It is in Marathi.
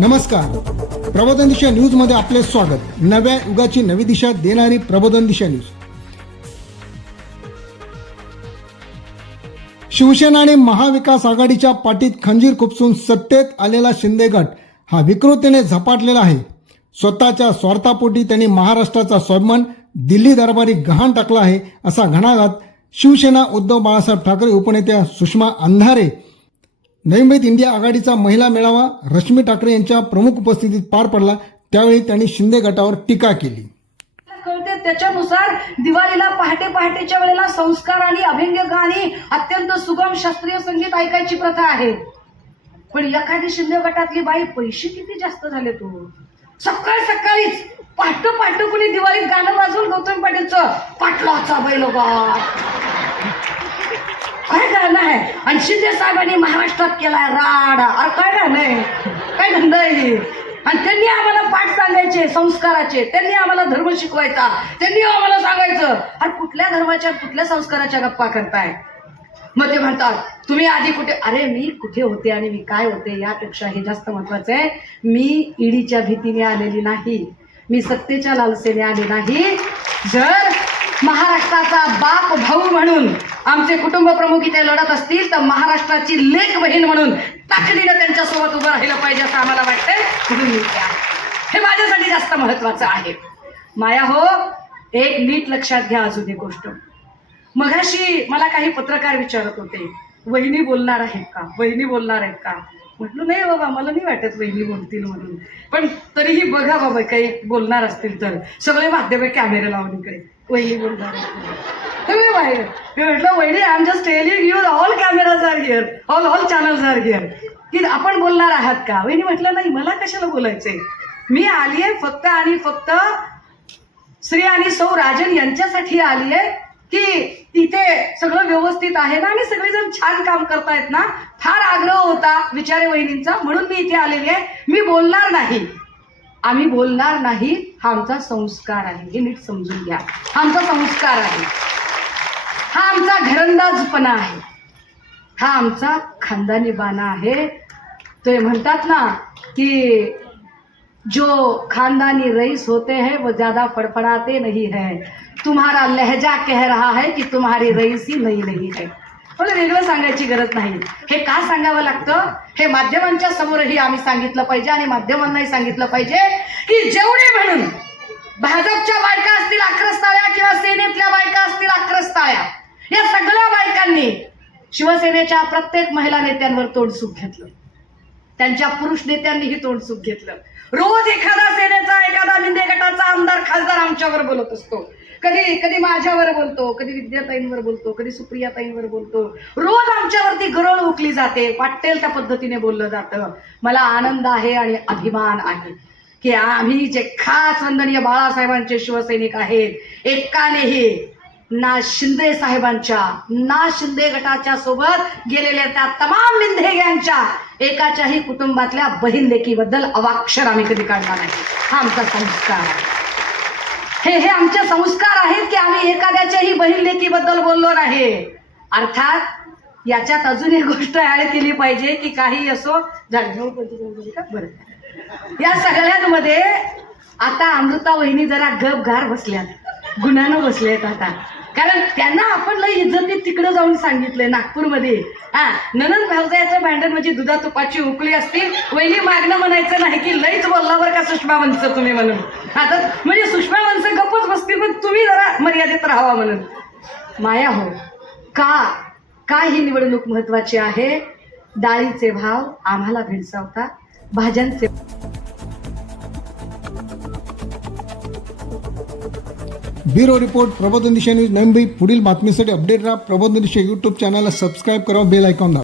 नमस्कार. प्रबोधन दिशा न्यूजमध्ये आपले स्वागत. नव्या युगाची नवी दिशा देणारी प्रबोधन दिशा न्यूज शिवसेना आणि महाविकास आघाडीच्या पाठीत खंजीर खुपसून सत्तेत आलेला शिंदे गट हा विकृतीने झपाटलेला आहे. स्वतःच्या स्वार्थापोटी त्यांनी महाराष्ट्राचा स्वाभिमान दिल्ली दरबारी गहाण टाकला आहे असा घणाघात शिवसेना उद्धव बाळासाहेब ठाकरे उपनेत्या सुषमा अंधारे नवी मुंबईत इंडिया आघाडीचा महिला मेळावा रश्मी ठाकरे यांच्या प्रमुख उपस्थितीत पार पडला. त्यावेळी त्यांनी शिंदे गटावर टीका केली. कळते त्याच्यानुसार दिवाळीला पहाटे पहाटेच्या वेळेला संस्कार आणि अभंग गाणी अत्यंत सुगम शास्त्रीय संगीत ऐकायची प्रथा आहे. पण एखादी शिंदे गटातली बाई पैसे किती जास्त झाले तू? सकाळ सकाळीच पहाट पहाट कुणी दिवाळीत गाणं वाजवून गौतम पाटीलचं पाटलाचा बा. काय आणि शिंदे साहेबांनी महाराष्ट्रात केलाय राडा. अरे काय का नाही. काय धंदा आहे आणि त्यांनी आम्हाला पाठ सांगायचे संस्काराचे. त्यांनी आम्हाला धर्म शिकवायचा. त्यांनी आम्हाला सांगायचं. अरे कुठल्या धर्माच्या कुठल्या संस्काराच्या गप्पा करताय? मग ते म्हणतात तुम्ही आधी कुठे अरे मी कुठे होते आणि मी काय होते यापेक्षा हे जास्त महत्वाचं आहे. मी ईडीच्या भीतीने आलेली नाही. मी सत्तेच्या लालसेने आले नाही. जर महाराष्ट्राचा बाप भाऊ म्हणून आमचे कुटुंब प्रमुख इथे लढत असतील तर महाराष्ट्राची लेख बहीण म्हणून ताकदीनं त्यांच्यासोबत उभं राहिलं पाहिजे असं आम्हाला वाटतंय. म्हणून हे माझ्यासाठी जास्त महत्वाचं आहे. माया हो एक नीट लक्षात घ्या अजून एक गोष्ट. मघाशी मला काही पत्रकार विचारत होते वहिनी बोलणार आहेत का? वहिनी बोलणार आहेत का? म्हटलं नाही बाबा मला नाही वाटत वहिनी बोलतील म्हणून. पण तरीही बघा बाबा काही बोलणार असतील तर. सगळे माध्यम कॅमेरे लावून इकडे. वहिनी बोलणार असतील तुम्ही बाहेर. मी म्हटलं वहिनी I am just telling you all cameras are here all all channels are here की आपण बोलणार आहात का? वहिनी म्हटलं नाही मला कशाला बोलायचंय? मी आली आहे फक्त आणि फक्त श्री आणि सौ राजन यांच्यासाठी आली आहे की तिथे सगळं व्यवस्थित आहे ना आणि सगळेजण छान काम करतायत ना? फार आग्रह होता विचारे वहिनींचा म्हणून मी इथे आलेली आहे. मी बोलणार नाही. आम्ही बोलणार नाही. हा आमचा संस्कार आहे. हे नीट समजून घ्या. हा आमचा संस्कार आहे. हा आमचा घरंदाजपणा आहे. हा आमचा खानदानी बाणा आहे. ते म्हणतात ना की जो खानदानी रईस होते हैं वो ज्यादा फड़फड़ाते नहीं है। तुम्हारा लहजा कह रहा है की तुम्हारी रईसी नहीं नहीं है। मला वेगळं सांगायची गरज नाही. हे का सांगावं लागतं? हे माध्यमांच्या समोरही आम्ही सांगितलं पाहिजे आणि माध्यमांनाही सांगितलं पाहिजे की जेवढे म्हणून भाजपच्या बायका असतील आक्रस्ताळ्या किंवा सेनेतल्या बायका असतील आक्रस्ताळ्या या सगळ्या बायकांनी शिवसेनेच्या प्रत्येक महिला नेत्यांवर तोडसूक घेतलं. त्यांच्या पुरुष नेत्यांनीही तोडसूक घेतलं. रोज एखादा सेनेचा एखादा निंदे गटाचा आमदार खासदार आमच्यावर बोलत असतो. कधी कधी माझ्यावर बोलतो कधी विद्याताईंवर बोलतो कधी सुप्रियाताईंवर बोलतो. रोज आमच्यावरती गरळ उकली जाते. वाटेल त्या पद्धतीने बोललं जातं. मला आनंद आहे आणि अभिमान आहे की आम्ही जे खास वंदनीय बाळासाहेबांचे शिवसैनिक आहेत एकानेही ना शिंदे साहेबांच्या ना शिंदे गटाच्या सोबत गेलेल्या त्या तमाम मिंधे यांच्या एकाच्याही कुटुंबातल्या बहीण लेकीबद्दल अवाक्षर आम्ही कधी काढणार नाही. हा आमचा संस्कार आहे. हे हे आमचे संस्कार आहेत की आम्ही एखाद्याच्याही बहीण लेकीबद्दल बोललो नाही. अर्थात याच्यात अजून एक गोष्ट ऍड केली पाहिजे की काही असो बरं. या सगळ्यांमध्ये आता अमृता वहिनी जरा गप गार बसल्यात. गुन्ह्यानं बसलेत आता. कारण त्यांना आपण लई इज्जतीत तिकडे जाऊन सांगितलंय नागपूरमध्ये. हा ननंद भावजायचं भांडण म्हणजे दुधा तुपाची उकळी असतील वहिली मागणं म्हणायचं नाही की लईच बोलला बरं का सुषमा वंश तुम्ही म्हणून? आता म्हणजे सुषमा वंश गप्पच बसतील पण तुम्ही जरा मर्यादित राहावा म्हणून. माया हो का का ही निवडणूक महत्वाची आहे? डाळीचे भाव आम्हाला भेडसावतात भाज्यांचे ब्युरो रिपोर्ट प्रबोधन दिशा न्यूज मुंबई पुढील बातमीसाठी अपडेट राहा प्रबोधन दिशा यूट्यूब चॅनलला सबस्क्राईब करा बेल ऐकॉन दाबा.